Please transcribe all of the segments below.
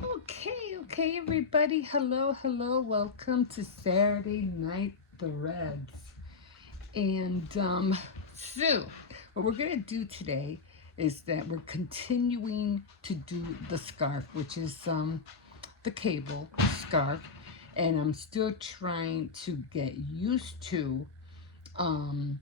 Okay, everybody. Hello. Welcome to Saturday Night Threads. And so, what we're going to do today is that we're continuing to do the scarf, which is the cable scarf. And I'm still trying to get used to um,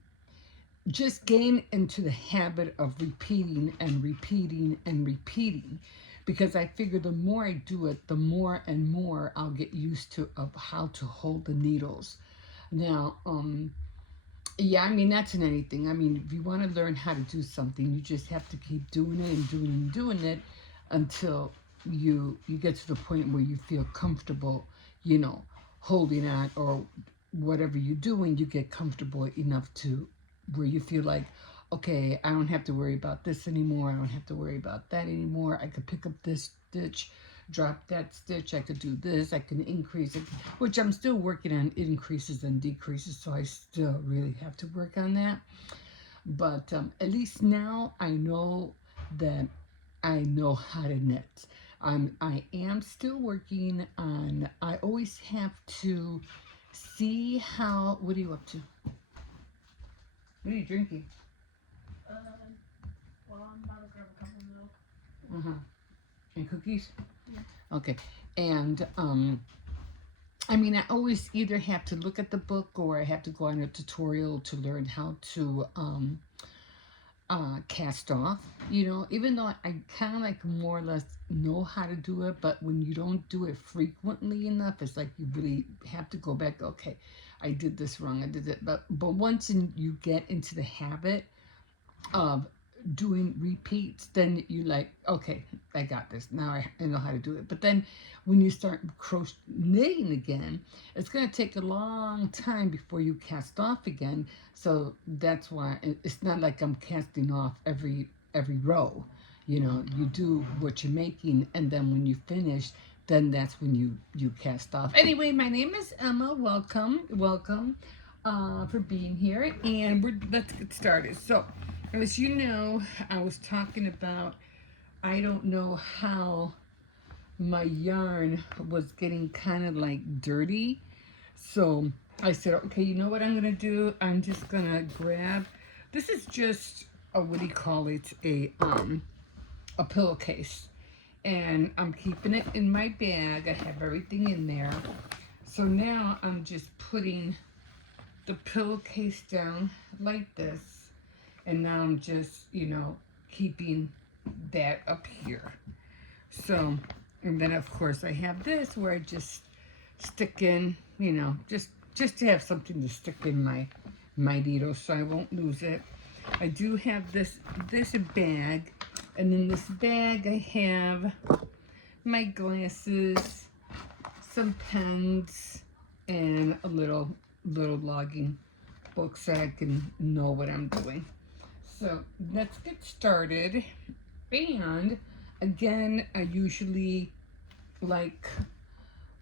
just getting into the habit of repeating and repeating and repeating, because I figure the more I do it, the more and more I'll get used to of how to hold the needles. Now, yeah, I mean that's in anything. I mean, if you want to learn how to do something, you just have to keep doing it and doing it until you get to the point where you feel comfortable, you know, holding on, or whatever you're doing, you get comfortable enough to where you feel like, okay, I don't have to worry about this anymore. I don't have to worry about that anymore. I could pick up this stitch, drop that stitch. I could do this. I can increase it, which I'm still working on increases and decreases. So I still really have to work on that. But at least now I know that I know how to knit. I am still working on. I always have to see how. What are you up to? What are you drinking? Uh, well, I'm about to grab a cup of milk. Uh-huh. And cookies? Yeah. Okay. And I mean, I always either have to look at the book or I have to go on a tutorial to learn how to cast off. You know, even though I kind of like more or less know how to do it, but when you don't do it frequently enough, it's like you really have to go back. Okay, I did this wrong. I did it, but once you get into the habit of doing repeats, then you like, okay, I got this. Now I know how to do it. But then when you start knitting again, it's going to take a long time before you cast off again. So that's why it's not like I'm casting off every row. You know, you do what you're making, and then when you finish, then that's when you cast off. Anyway, my name is Emma. Welcome for being here, and let's get started. So as you know, I was talking about, I don't know how my yarn was getting kind of like dirty. So I said, okay, you know what I'm going to do? I'm just going to grab, this is just a, what do you call it? A pillowcase. And I'm keeping it in my bag. I have everything in there. So now I'm just putting the pillowcase down like this, and now I'm just, keeping that up here. So, and then of course I have this where I just stick in, just to have something to stick in my needle so I won't lose it. I do have this bag, and in this bag I have my glasses, some pens, and a little logging book so I can know what I'm doing. So let's get started. And again, I usually like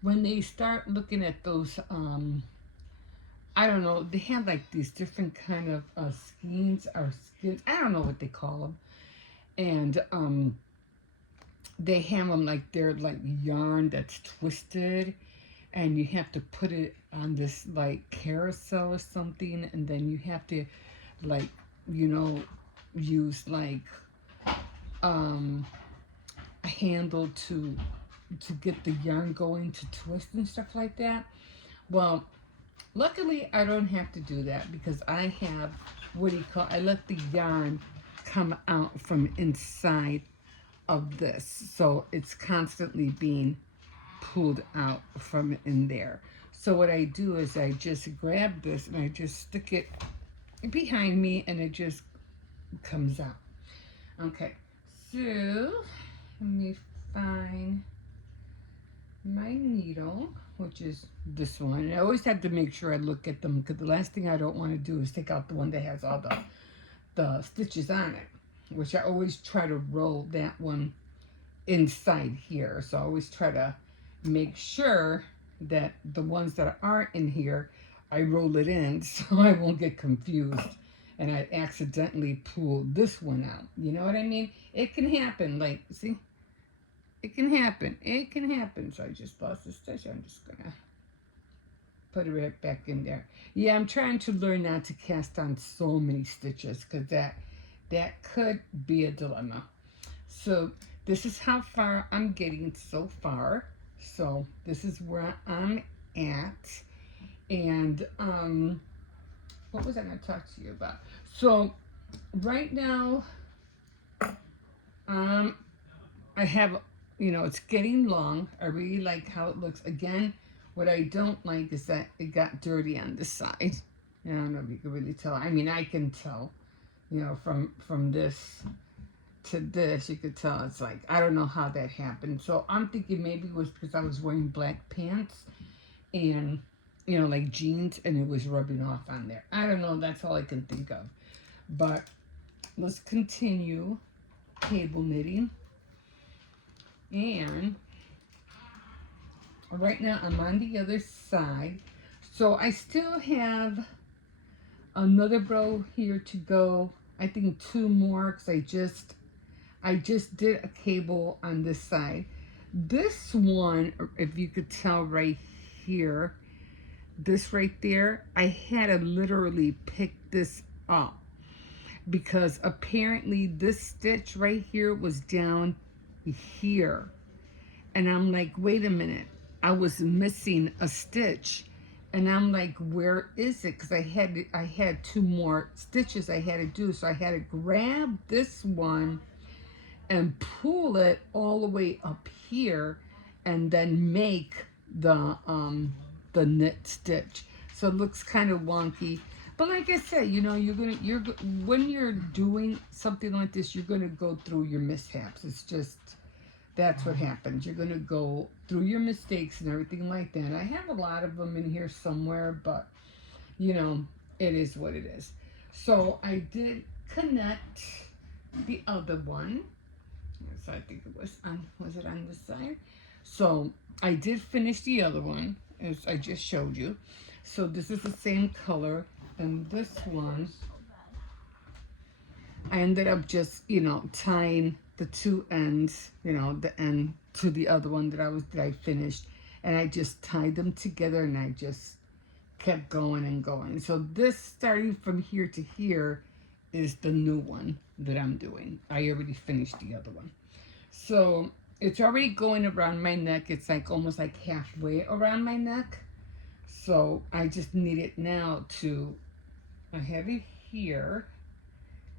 when they start looking at those, I don't know, they have like these different kind of skeins or skins. I don't know what they call them. And they have them like they're like yarn that's twisted, and you have to put it on this like carousel or something, and then you have to like, you know, use like um a handle to get the yarn going to twist and stuff like that. Well, luckily I don't have to do that because I have, what do you call, I let the yarn come out from inside of this, so it's constantly being pulled out from in there. So what I do is I just grab this and I just stick it behind me, and it just comes out. Okay, so let me find my needle, which is this one. And I always have to make sure I look at them, because the last thing I don't want to do is take out the one that has all the stitches on it, which I always try to roll that one inside here. So I always try to make sure that the ones that aren't in here, I roll it in so I won't get confused and I accidentally pull this one out. You know what I mean? It can happen. Like, see, it can happen. It can happen. So I just lost a stitch. I'm just gonna put it right back in there. Yeah, I'm trying to learn not to cast on so many stitches because that could be a dilemma. So this is how far I'm getting so far. So this is where I'm at. And what was I going to talk to you about? So right now, I have, it's getting long. I really like how it looks. Again, what I don't like is that it got dirty on this side. I don't know if you can really tell. I mean, I can tell, from this to this, you could tell it's like, I don't know how that happened. So I'm thinking maybe it was because I was wearing black pants and, like jeans, and it was rubbing off on there. I don't know. That's all I can think of. But let's continue cable knitting. And right now I'm on the other side. So I still have another row here to go. I think 2 more because I just did a cable on this side. This one, if you could tell right here, this right there, I had to literally pick this up because apparently this stitch right here was down here. And I'm like, wait a minute, I was missing a stitch. And I'm like, where is it? Because I had 2 more stitches I had to do. So I had to grab this one and pull it all the way up here and then make the knit stitch. So it looks kind of wonky. But like I said, when you're doing something like this, you're gonna go through your mishaps. It's just, that's what happens. You're gonna go through your mistakes and everything like that. I have a lot of them in here somewhere, but it is what it is. So I did connect the other one. So I think it was it on this side? So I did finish the other one, as I just showed you. So this is the same color, and this one, I ended up just, tying the 2 ends, the end to the other one that I finished, and I just tied them together, and I just kept going and going. So this, starting from here to here, is the new one that I'm doing. I already finished the other one. So it's already going around my neck. It's like almost like halfway around my neck. So I just need it now to, I have it here.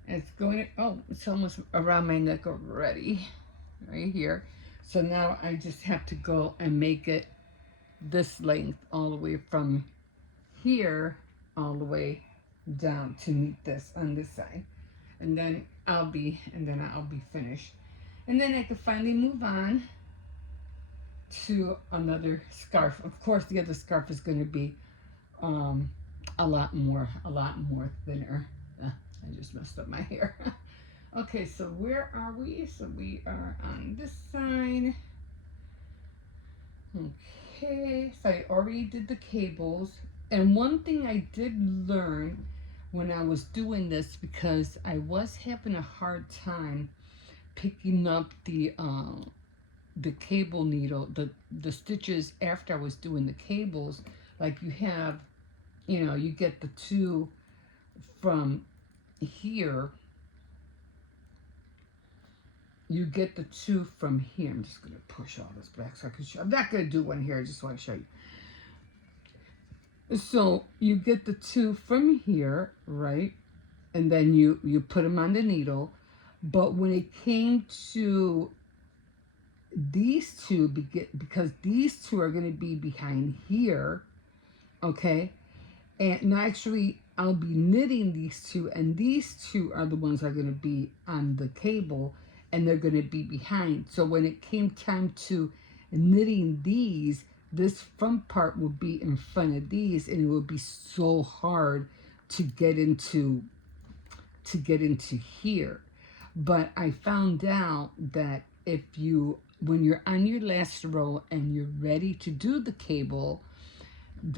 It's going, it's almost around my neck already, right here. So now I just have to go and make it this length all the way from here all the way down to meet this on this side. And then I'll be finished. And then I can finally move on to another scarf. Of course, the other scarf is going to be a lot more thinner. I just messed up my hair. Okay, so where are we? So we are on this side. Okay, so I already did the cables. And one thing I did learn when I was doing this, because I was having a hard time picking up the cable needle, the stitches after I was doing the cables. Like you have, you get the 2 from here. You get the 2 from here. I'm just gonna push all this back so I can show. I'm not gonna do one here. I just want to show you. So you get the 2 from here, right? And then you put them on the needle. But when it came to these 2, because these 2 are going to be behind here, okay? And actually, I'll be knitting these 2, and these 2 are the ones that are going to be on the cable, and they're going to be behind. So when it came time to knitting these, this front part will be in front of these, and it will be so hard to get into here. But I found out that when you're on your last row and you're ready to do the cable,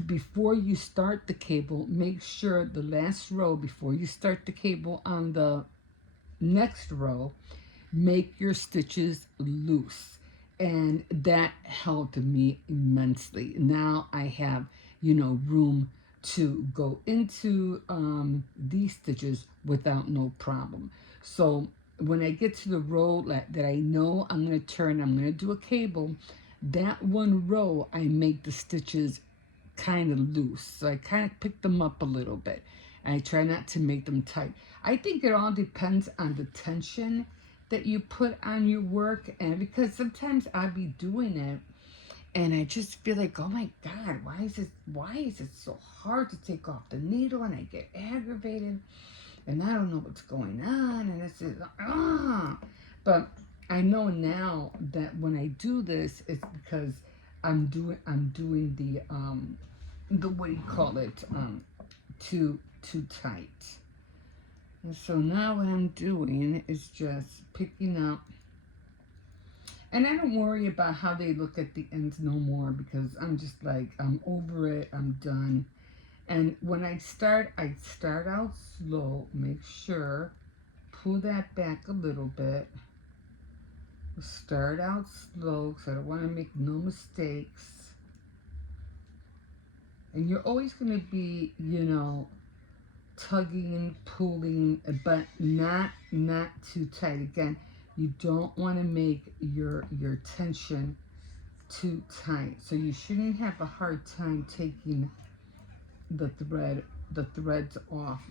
before you start the cable, make sure the last row, before you start the cable on the next row, make your stitches loose. and that helped me immensely. Now I have, room to go into these stitches without no problem. So when I get to the row that I know I'm going to turn, I'm going to do a cable, that one row I make the stitches kind of loose. So I kind of pick them up a little bit. And I try not to make them tight. I think it all depends on the tension that you put on your work. And because sometimes I'll be doing it and I just feel like, oh my God, why is it so hard to take off the needle? And I get aggravated and I don't know what's going on. And it's just, but I know now that when I do this, it's because I'm doing the what do you call it, too tight. And so now what I'm doing is just picking up, and I don't worry about how they look at the ends no more, because I'm just like, I'm over it, I'm done. And when I start out slow, make sure, pull that back a little bit, start out slow because I don't want to make no mistakes. And you're always going to be, tugging, pulling, but not too tight. Again, you don't want to make your tension too tight. So you shouldn't have a hard time taking the threads off.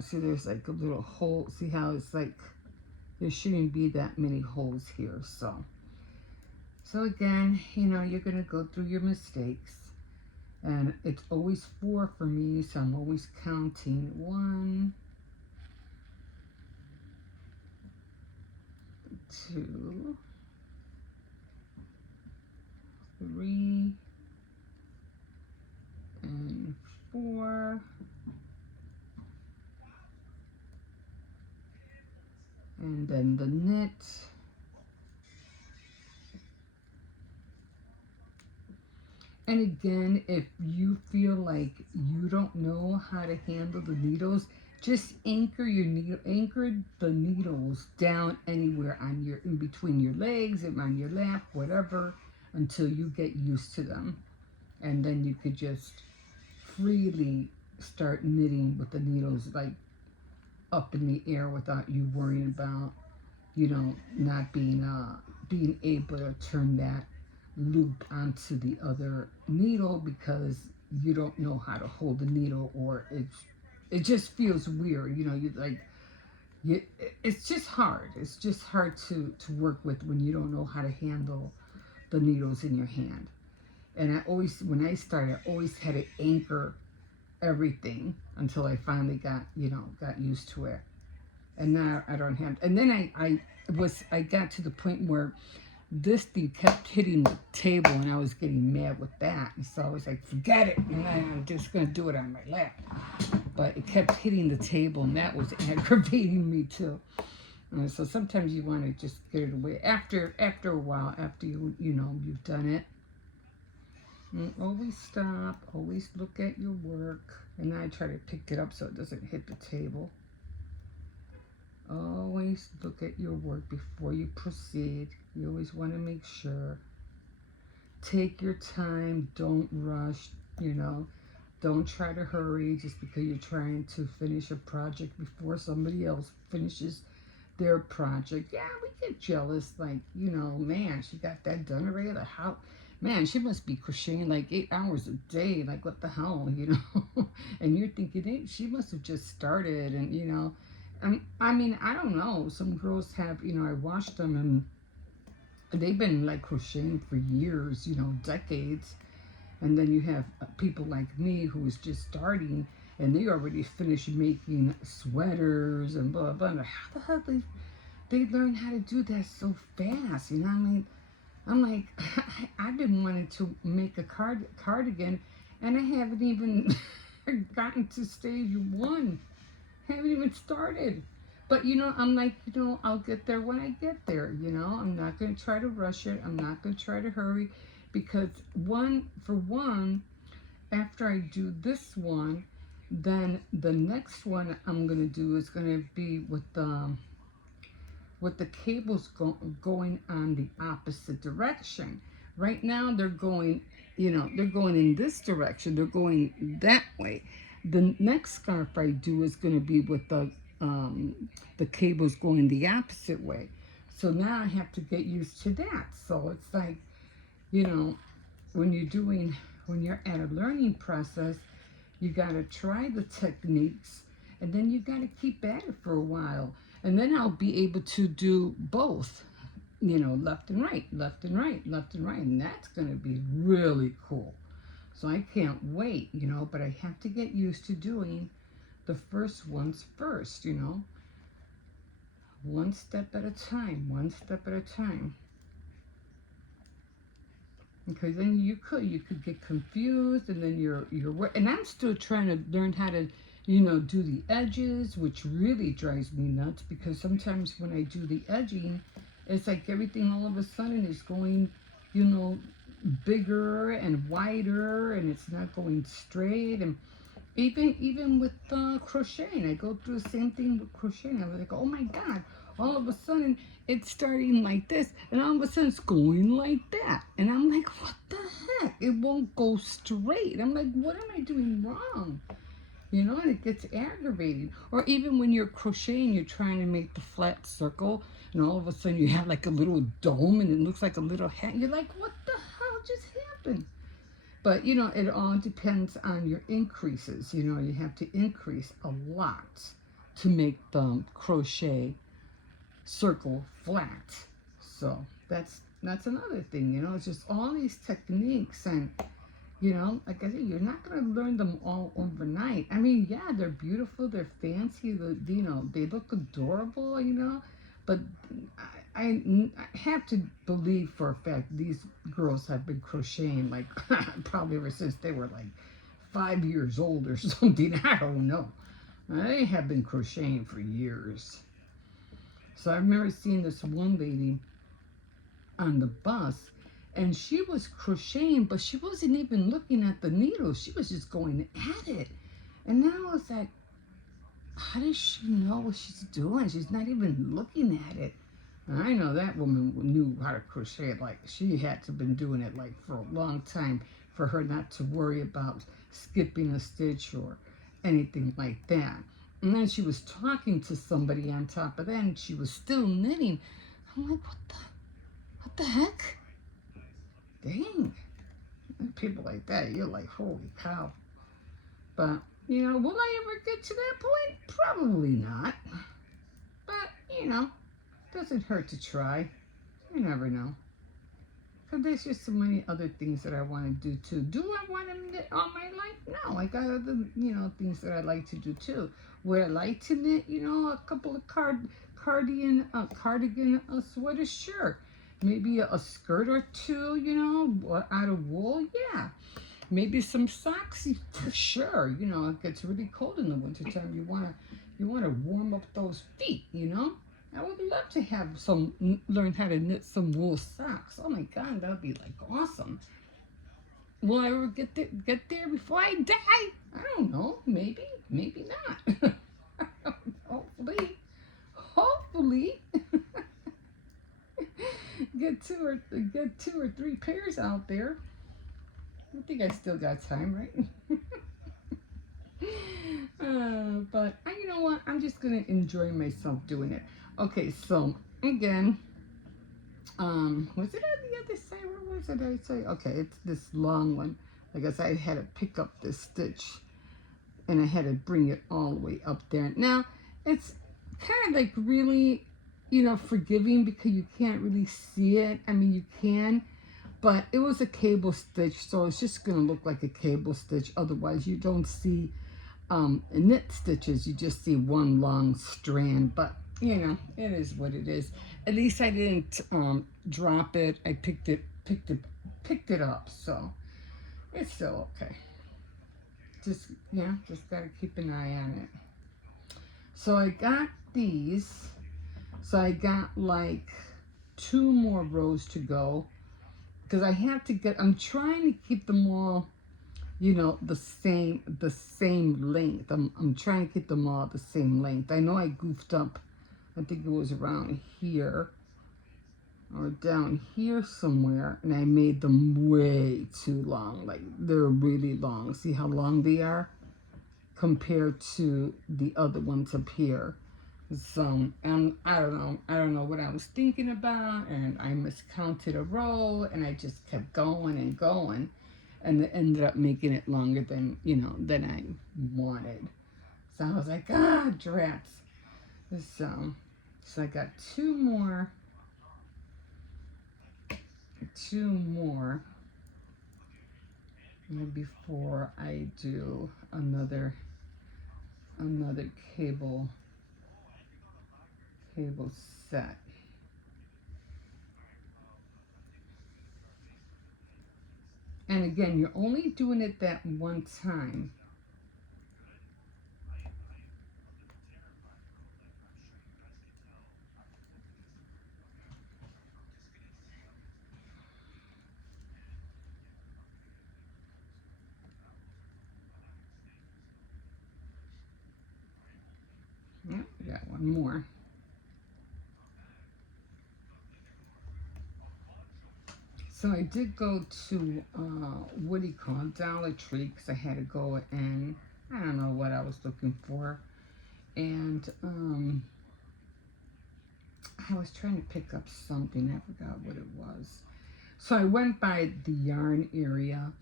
See, there's like a little hole. See how it's like, there shouldn't be that many holes here. So again, you're gonna go through your mistakes. And it's always 4 for me, so I'm always counting 1, 2, 3, and 4, and then the knit. And again, if you feel like you don't know how to handle the needles, just anchor the needles down anywhere in between your legs and on your lap, whatever, until you get used to them. And then you could just freely start knitting with the needles like up in the air without you worrying about, not being able to turn that loop onto the other needle because you don't know how to hold the needle, or it just feels weird. It's just hard. It's just hard to work with when you don't know how to handle the needles in your hand. And when I started, I always had to anchor everything until I finally got used to it. And now I don't have. And then I got to the point where this thing kept hitting the table, and I was getting mad with that. And so I was like, forget it, and I'm just going to do it on my lap. But it kept hitting the table, and that was aggravating me too. So sometimes you want to just get it away after a while, after you've done it. And always stop, always look at your work, and I try to pick it up so it doesn't hit the table. Always look at your work before you proceed. You always want to make sure. Take your time. Don't rush. Don't try to hurry just because you're trying to finish a project before somebody else finishes their project. Yeah, we get jealous. Like, man, she got that done already. Like, how? Man, she must be crocheting like 8 hours a day. Like, what the hell, And you're thinking, she must have just started, and I mean, I don't know. Some girls have, I watched them and they've been like crocheting for years, decades. And then you have people like me who is just starting, and they already finished making sweaters and blah, blah, blah. How the hell they learn how to do that so fast? I mean, I'm like, I've been wanting to make a cardigan, and I haven't even gotten to stage 1. Haven't even started. But I'm like, I'll get there when I get there. I'm not going to try to rush it. I'm not going to try to hurry, because after I do this one, then the next one I'm going to do is going to be with with the cables going on the opposite direction. Right now they're going, they're going in this direction. They're going that way. The next scarf I do is going to be with the cables going the opposite way. So now I have to get used to that. So it's like, you know, when you're doing, when you're at a learning process, you got to try the techniques, and then you got to keep at it for a while. And then I'll be able to do both, left and right, left and right, left and right. And that's going to be really cool. So I can't wait, but I have to get used to doing the first ones first, one step at a time, one step at a time. Because then you could get confused, and then and I'm still trying to learn how to, do the edges, which really drives me nuts, because sometimes when I do the edging, it's like everything all of a sudden is going, bigger and wider, and it's not going straight. And even with crocheting, I go through the same thing with crocheting. I'm like, oh my God, all of a sudden it's starting like this, and all of a sudden it's going like that. And I'm like, what the heck? It won't go straight. I'm like, what am I doing wrong? And it gets aggravating. Or even when you're crocheting, you're trying to make the flat circle, and all of a sudden you have like a little dome, and it looks like a little hat. You're like, what the hell just happened? But, it all depends on your increases. You have to increase a lot to make the crochet circle flat. So that's another thing, it's just all these techniques. And, like I said, you're not going to learn them all overnight. I mean, yeah, they're beautiful, they're fancy, they look adorable, but I have to believe for a fact these girls have been crocheting like probably ever since they were like 5 years old or something. I don't know. They have been crocheting for years. So I remember seeing this one lady on the bus, and she was crocheting, but she wasn't even looking at the needle. She was just going at it. And now I was like, how does she know what she's doing? She's not even looking at it. And I know that woman knew how to crochet. Like, she had to have been doing it like for a long time for her not to worry about skipping a stitch or anything like that. And then she was talking to somebody on top of that, and she was still knitting. I'm like, what the heck? Dang. And people like that, you're like, holy cow. But, will I ever get to that point? Probably not. But, doesn't hurt to try. You never know. Because there's just so many other things that I want to do too. Do I want to knit all my life? No, I got other, things that I like to do too. Would I like to knit, a couple of cardigan sweaters? Sure. Maybe a skirt or two, out of wool? Yeah. Maybe some socks? For sure. It gets really cold in the wintertime. You want to warm up those feet, I would love to have learn how to knit some wool socks. Oh my God, that would be like awesome. Will I ever get there before I die? I don't know. Maybe not. Hopefully, get two or three pairs out there. I think I still got time, right? But you know what? I'm just gonna enjoy myself doing it. Okay, so again, was it on the other side? What was it I say? Okay, it's this long one. I guess I had to pick up this stitch, and I had to bring it all the way up there. Now, it's kind of like really, forgiving, because you can't really see it. I mean, you can, but it was a cable stitch, so it's just gonna look like a cable stitch. Otherwise, you don't see knit stitches. You just see one long strand. But it is what it is. At least I didn't drop it. I picked it up, so it's still okay. Just gotta keep an eye on it. So I got these. So I got like 2 more rows to go, because I have to I'm trying to keep them all, the same length. I'm trying to get them all the same length. I know I goofed up I think it was around here or down here somewhere, and I made them way too long. Like, they're really long. See how long they are compared to the other ones up here. So, and I don't know what I was thinking about, and I miscounted a row, and I just kept going and going, and it ended up making it longer than, than I wanted. So I was like, drats. So I got two more before I do another cable set. And again, you're only doing it that one time. Yep, we got one more. So I did go to, what do you call it, Dollar Tree, because I had to go, and I don't know what I was looking for. And I was trying to pick up something. I forgot what it was. So I went by the yarn area,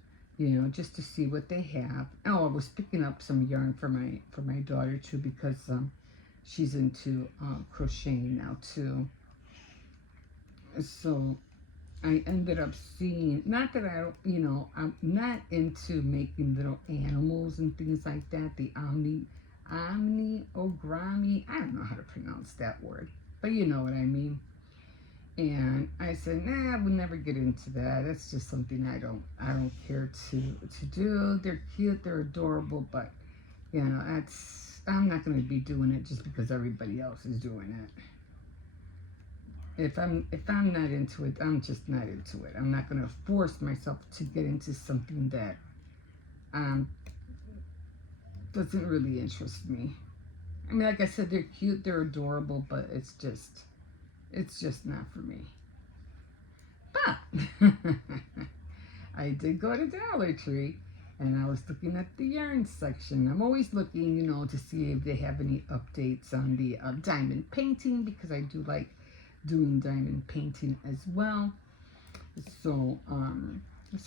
just to see what they have. Oh, I was picking up some yarn for my daughter too, because she's into crocheting now too. So I ended up seeing, not that I don't, I'm not into making little animals and things like that. The omniogrami, I don't know how to pronounce that word, but you know what I mean. And I said, nah, I would never get into that. That's just something I don't care to do. They're cute, they're adorable, but I'm not going to be doing it just because everybody else is doing it. If I'm not into it, I'm just not into it. I'm not going to force myself to get into something that doesn't really interest me. I mean, like I said, they're cute, they're adorable, but it's just not for me. But I did go to Dollar Tree, and I was looking at the yarn section. I'm always looking, to see if they have any updates on the diamond painting, because I do like doing diamond painting as well. So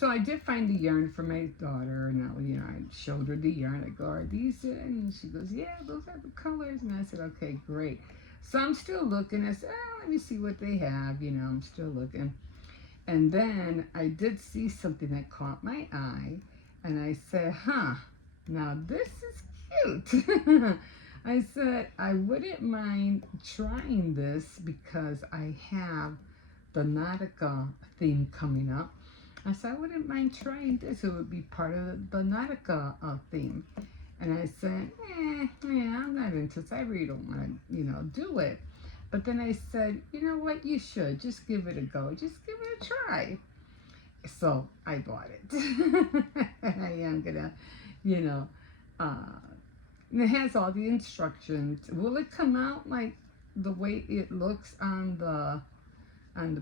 I did find the yarn for my daughter, and I showed her the yarn. I go, are these it? And she goes, yeah, those are the colors. And I said, okay, great. So I'm still looking. I said, let me see what they have. I'm still looking. And then I did see something that caught my eye, and I said, now this is cute. I said, I wouldn't mind trying this because I have the Nautica theme coming up. I said, I wouldn't mind trying this. It would be part of the Nautica theme. And I said, I'm not into this. I really don't want to, do it. But then I said, you know what? You should. Just give it a go. Just give it a try. So I bought it. And I am going to, and it has all the instructions. Will it come out like the way it looks on the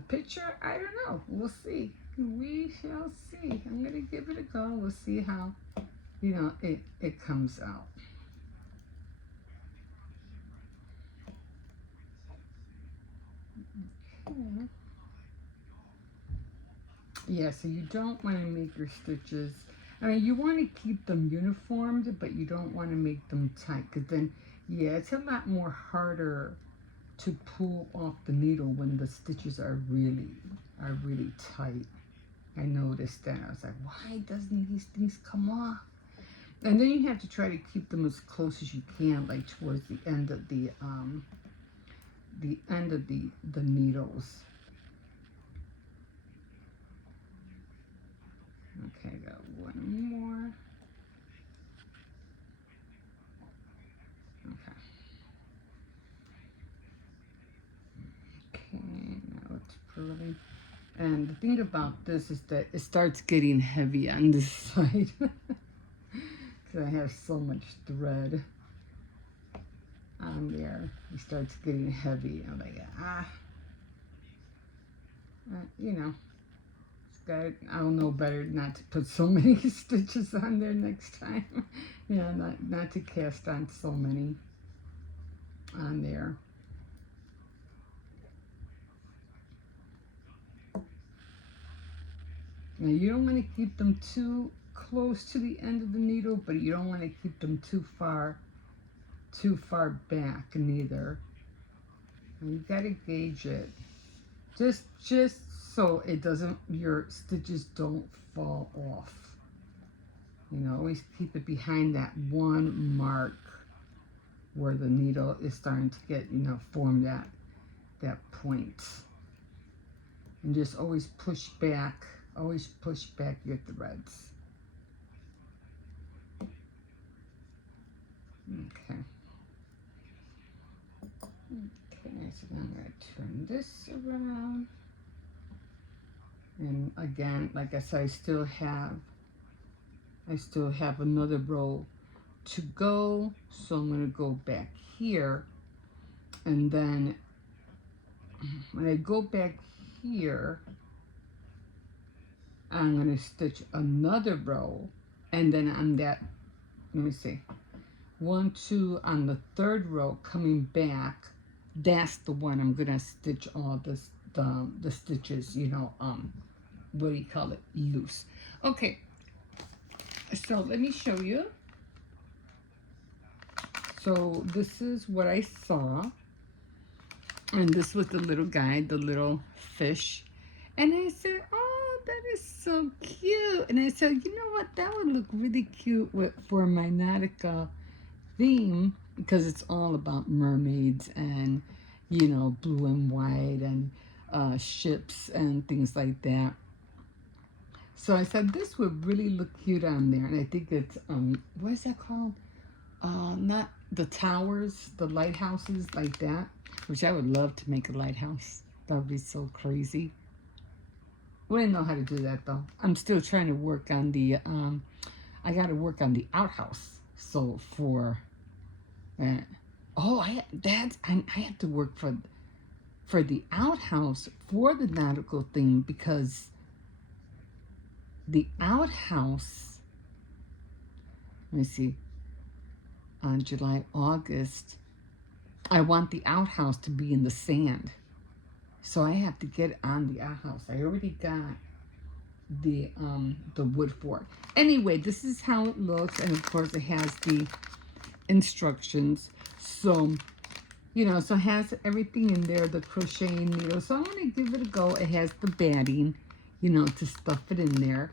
picture? I don't know. We'll see. We shall see. I'm going to give it a go. We'll see how, it comes out. Okay. Yeah, so you don't want to make your stitches, I mean, you want to keep them uniformed, but you don't want to make them tight, because then, yeah, it's a lot more harder to pull off the needle when the stitches are really tight. I noticed that. I was like, why doesn't these things come off? And then you have to try to keep them as close as you can, like towards the end of the needles. Okay, I got one more. Okay, now it's pearly. And the thing about this is that it starts getting heavy on this side because I have so much thread. on there. It starts getting heavy. I'm like, you know, I'll know better not to put so many stitches on there next time. You know, not to cast on so many on there. Now you don't want to keep them too close to the end of the needle, but you don't want to keep them too far back neither. And you got to gauge it, just so it doesn't, your stitches don't fall off. You know, always keep it behind that one mark where the needle is starting to get, you know, form that point. And just always push back your threads. Okay. Okay, so now I'm going to turn this around. And again, like I said, I still have another row to go. So I'm going to go back here. And then when I go back here, I'm going to stitch another row. And then on that, let me see, 1, 2, on the third row coming back, that's the one I'm going to stitch all this, the stitches, you know, what do you call it, loose. Okay, so let me show you. So this is what I saw, and this was the little guy, the little fish, and I said, oh, that is so cute. And I said, you know what, that would look really cute for my Nautica theme, because it's all about mermaids and, you know, blue and white and ships and things like that. So I said this would really look cute on there, and I think it's what is that called? Not the towers, the lighthouses like that. Which I would love to make a lighthouse. That would be so crazy. We didn't know how to do that though. I'm still trying to work on the I got to work on the outhouse. So for I have to work for the outhouse for the nautical theme, because the outhouse, let me see, on July, August, I want the outhouse to be in the sand. So I have to get on the outhouse. I already got the wood for it. Anyway, this is how it looks, and of course it has the instructions. So, you know, so it has everything in there, the crocheting needle. So I'm going to give it a go. It has the batting, you know, to stuff it in there.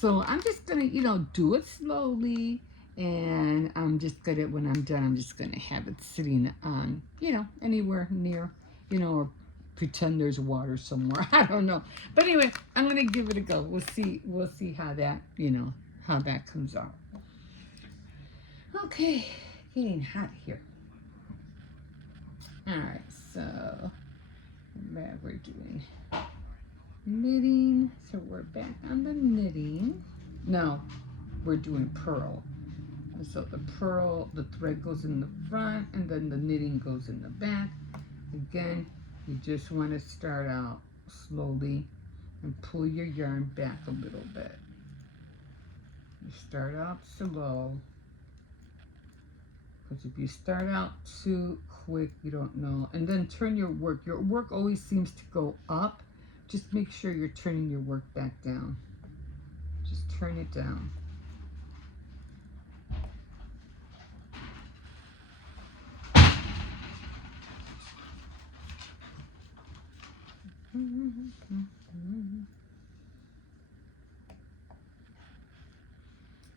So I'm just going to, you know, do it slowly. And I'm just going to, when I'm done, I'm just going to have it sitting on, you know, anywhere near, you know, or pretend there's water somewhere. I don't know. But anyway, I'm going to give it a go. We'll see how that, you know, how that comes out. Okay, getting hot here. All right, so we're doing knitting. So we're back on the knitting. No, we're doing purl. So the purl, the thread goes in the front, and then the knitting goes in the back. Again, you just want to start out slowly and pull your yarn back a little bit. You start out slow, because if you start out too quick, you don't know. And then turn your work. Your work always seems to go up. Just make sure you're turning your work back down. Just turn it down.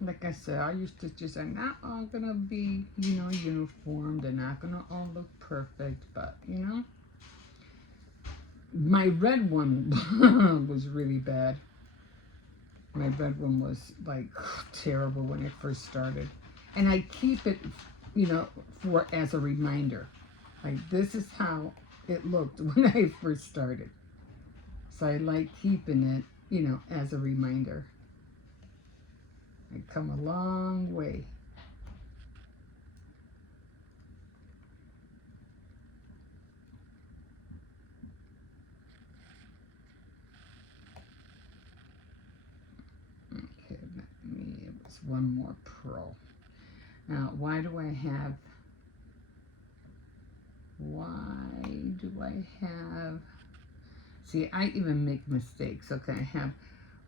Like I said, all your stitches are not all gonna be, you know, uniform. They're not gonna all look perfect, but you know, my red one was really bad. My red one was like terrible when it first started, and I keep it, you know, for as a reminder. Like, this is how it looked when I first started. So I like keeping it, you know, as a reminder. I've come a long way. one more pearl. Now, why do I have, see, I even make mistakes. Okay, I have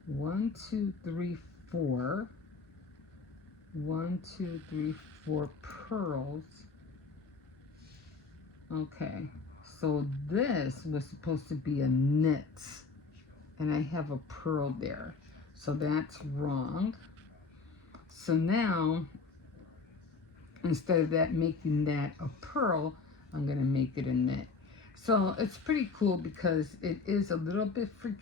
1, 2, 3, 4. 1, 2, 3, 4 pearls. Okay, so this was supposed to be a knit, and I have a pearl there, so that's wrong. So now, instead of that making that a pearl, I'm going to make it a knit. So it's pretty cool because it is a little bit